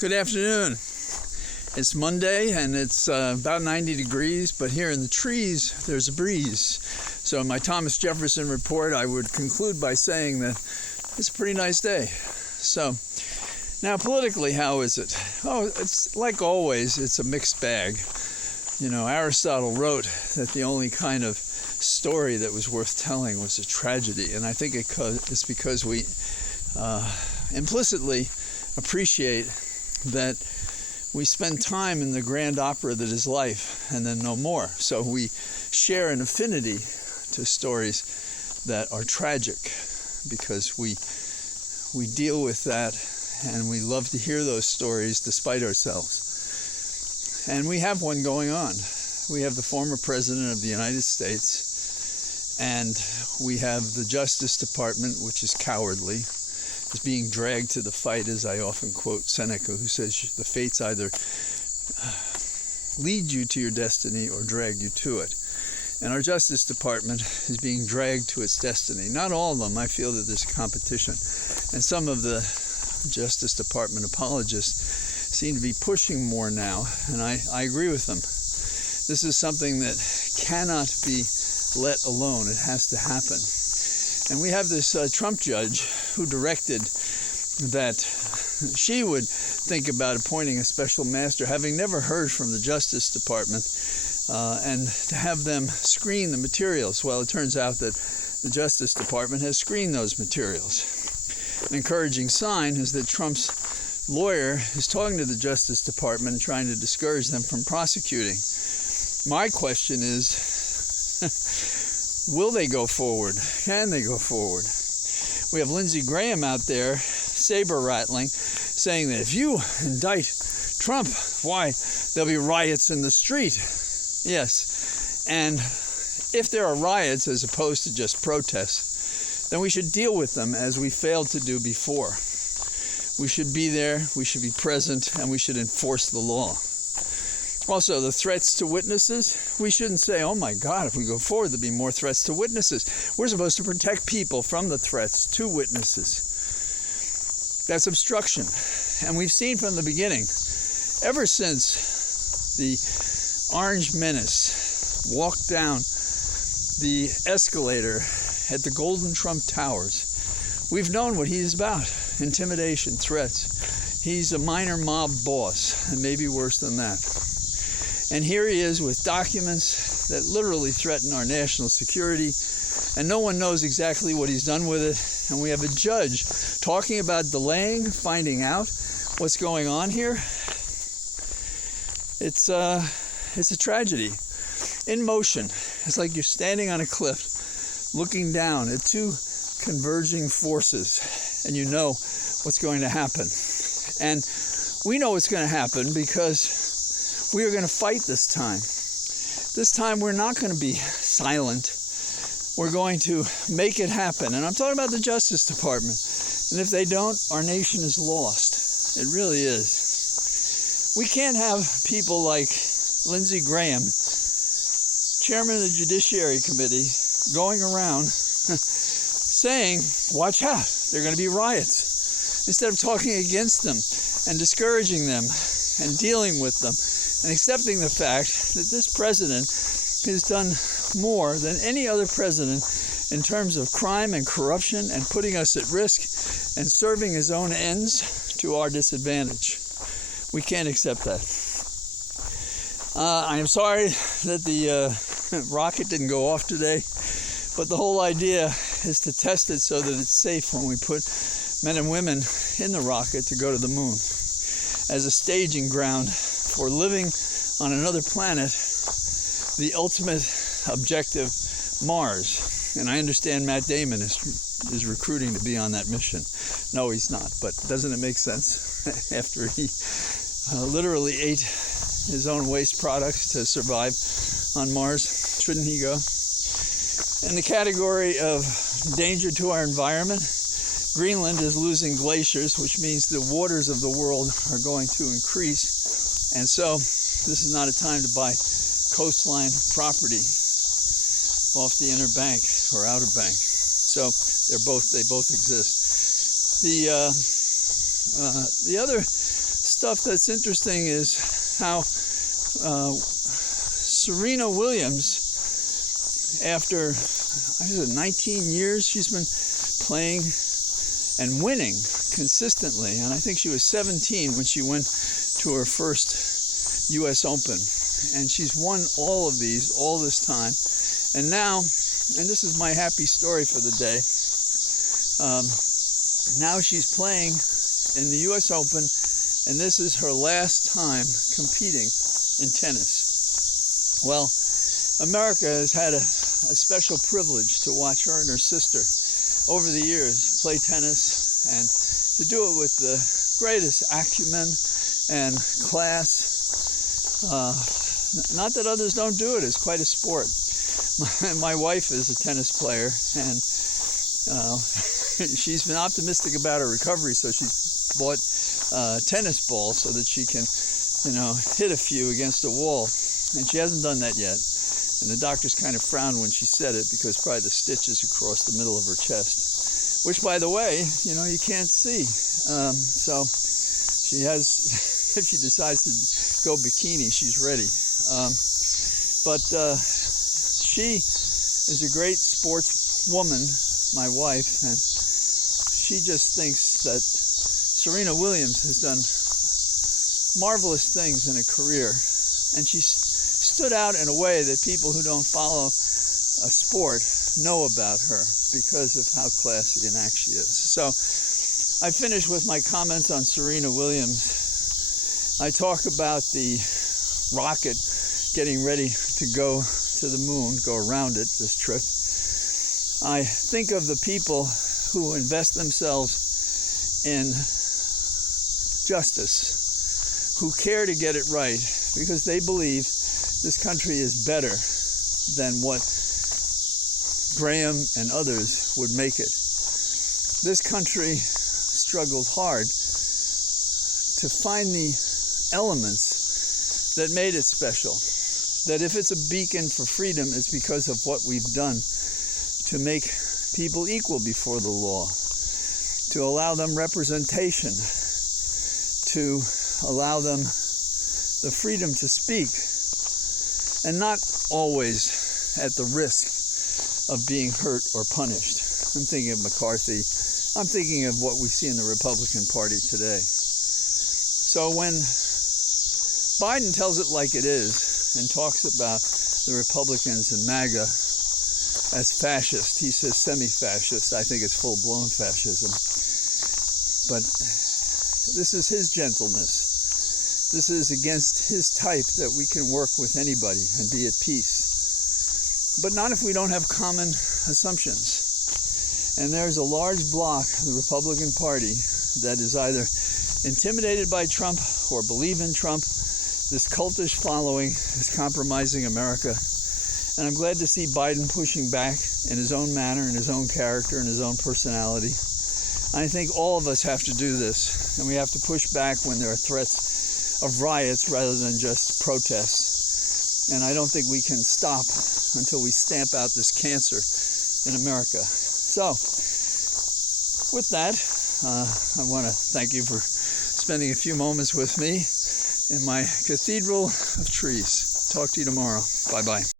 Good afternoon. It's Monday and it's about 90 degrees, but here in the trees there's a breeze. So in my Thomas Jefferson report, I would conclude by saying that it's a pretty nice day. So now politically, how is it? Oh, it's like always, it's a mixed bag. You know, Aristotle wrote that the only kind of story that was worth telling was a tragedy, and I think it's because we implicitly appreciate that we spend time in the grand opera that is life and then no more. So we share an affinity to stories that are tragic because we deal with that and we love to hear those stories despite ourselves. And we have one going on. We have the former President of the United States, and we have the Justice Department, which is cowardly, is being dragged to the fight, as I often quote Seneca, who says the fates either lead you to your destiny or drag you to it. And our Justice Department is being dragged to its destiny. Not all of them. I feel that there's a competition. And some of the Justice Department apologists seem to be pushing more now, and I agree with them. This is something that cannot be let alone. It has to happen. And we have this Trump judge who directed that she would think about appointing a special master, having never heard from the Justice Department, and to have them screen the materials. Well, it turns out that the Justice Department has screened those materials. An encouraging sign is that Trump's lawyer is talking to the Justice Department and trying to discourage them from prosecuting. My question is, will they go forward? Can they go forward? We have Lindsey Graham out there, saber rattling, saying that if you indict Trump, why, there'll be riots in the street. Yes, and if there are riots as opposed to just protests, then we should deal with them as we failed to do before. We should be there, we should be present, and we should enforce the law. Also, the threats to witnesses, we shouldn't say, oh my God, if we go forward, there'll be more threats to witnesses. We're supposed to protect people from the threats to witnesses. That's obstruction. And we've seen from the beginning, ever since the Orange Menace walked down the escalator at the Golden Trump Towers, we've known what he is about. Intimidation, threats. He's a minor mob boss, and maybe worse than that. And here he is with documents that literally threaten our national security, and no one knows exactly what he's done with it. And we have a judge talking about delaying, finding out what's going on here. It's a tragedy in motion. It's like you're standing on a cliff, looking down at two converging forces, and you know what's going to happen. And we know what's going to happen because we are going to fight this time. This time we're not going to be silent. We're going to make it happen. And I'm talking about the Justice Department. And if they don't, our nation is lost. It really is. We can't have people like Lindsey Graham, chairman of the Judiciary Committee, going around saying, watch out, there are going to be riots, instead of talking against them and discouraging them and dealing with them, and accepting the fact that this president has done more than any other president in terms of crime and corruption and putting us at risk and serving his own ends to our disadvantage. We can't accept that. I am sorry that the rocket didn't go off today, but the whole idea is to test it so that it's safe when we put men and women in the rocket to go to the moon as a staging ground for living on another planet, the ultimate objective, Mars. And I understand Matt Damon is recruiting to be on that mission. No, he's not, but doesn't it make sense? After he literally ate his own waste products to survive on Mars, shouldn't he go? In the category of danger to our environment, Greenland is losing glaciers, which means the waters of the world are going to increase. And so this is not a time to buy coastline property off the inner bank or outer bank. So they both exist. The other stuff that's interesting is how Serena Williams, after 19 years, she's been playing and winning consistently. And I think she was 17 when she went to her first U.S. Open. And she's won all of these all this time. And now, and this is my happy story for the day, now she's playing in the U.S. Open, and this is her last time competing in tennis. Well, America has had a special privilege to watch her and her sister over the years play tennis, and to do it with the greatest acumen and class. Not that others don't do it, it's quite a sport. My wife is a tennis player, and she's been optimistic about her recovery, so she's bought tennis balls so that she can, hit a few against a wall. And she hasn't done that yet. And the doctors kind of frowned when she said it, because probably the stitches across the middle of her chest, which, by the way, you can't see. So she has, if she decides to go bikini, she's ready. But she is a great sportswoman, my wife, and she just thinks that Serena Williams has done marvelous things in a career, and she stood out in a way that people who don't follow a sport know about her because of how classy and act she is. So I finish with my comments on Serena Williams. I talk about the rocket getting ready to go to the moon, go around it this trip. I think of the people who invest themselves in justice, who care to get it right, because they believe this country is better than what Graham and others would make it. This country struggled hard to find the elements that made it special. That if it's a beacon for freedom, it's because of what we've done to make people equal before the law, to allow them representation, to allow them the freedom to speak, and not always at the risk of being hurt or punished. I'm thinking of McCarthy. I'm thinking of what we see in the Republican Party today. So when Biden tells it like it is and talks about the Republicans and MAGA as fascist, he says semi-fascist. I think it's full-blown fascism. But this is his gentleness. This is against his type, that we can work with anybody and be at peace. But not if we don't have common assumptions. And there's a large block of the Republican Party that is either intimidated by Trump or believe in Trump. This cultish following is compromising America. And I'm glad to see Biden pushing back in his own manner, in his own character, in his own personality. I think all of us have to do this, and we have to push back when there are threats of riots rather than just protests. And I don't think we can stop until we stamp out this cancer in America. So, with that, I want to thank you for spending a few moments with me in my cathedral of trees. Talk to you tomorrow. Bye-bye.